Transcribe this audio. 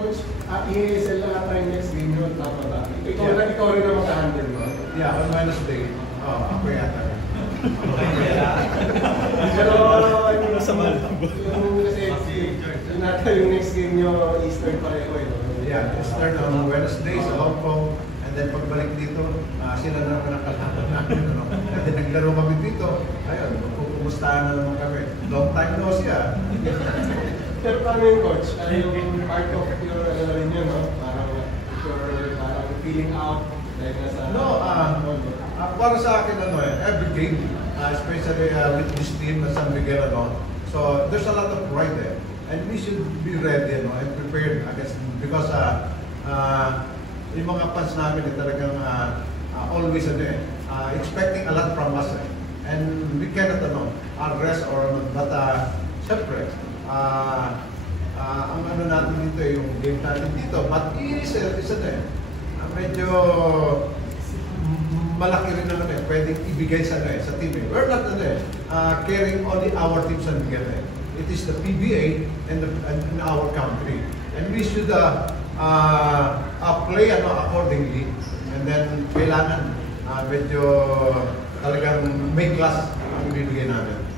Coach, ESL na ata yung next game nyo, tama ba? Ikaw rin na mag-handle mo? Yeah, on Wednesday. Ako yata. Pero, kasi yun ata yung next game nyo, Eastern pareho eh. Yeah, Eastern on Wednesday sa Hong Kong. And then pagbalik dito, sila na naman ang kalaban namin. And then naglaro kami dito. Ayun, kumustahan na naman kami. Long time no siya. Pero paano yung coach? Yung part of your ano rin yun, no? Parang feeling out dahil nasa... No, para sa akin every game, especially with this team na San Miguel, so there's a lot of pride there. And we should be ready and prepared against because yung mga fans namin talagang always expecting a lot from us. And we cannot rest or but syempre, ang ano natin dito, yung game natin dito, but isa medyo malaki rin pwedeng ibigay sa team. We're not carrying only our team sa Miguel. It is the PBA and our country. And we should play accordingly. And then kailangan medyo talagang may class ang ibibigay natin.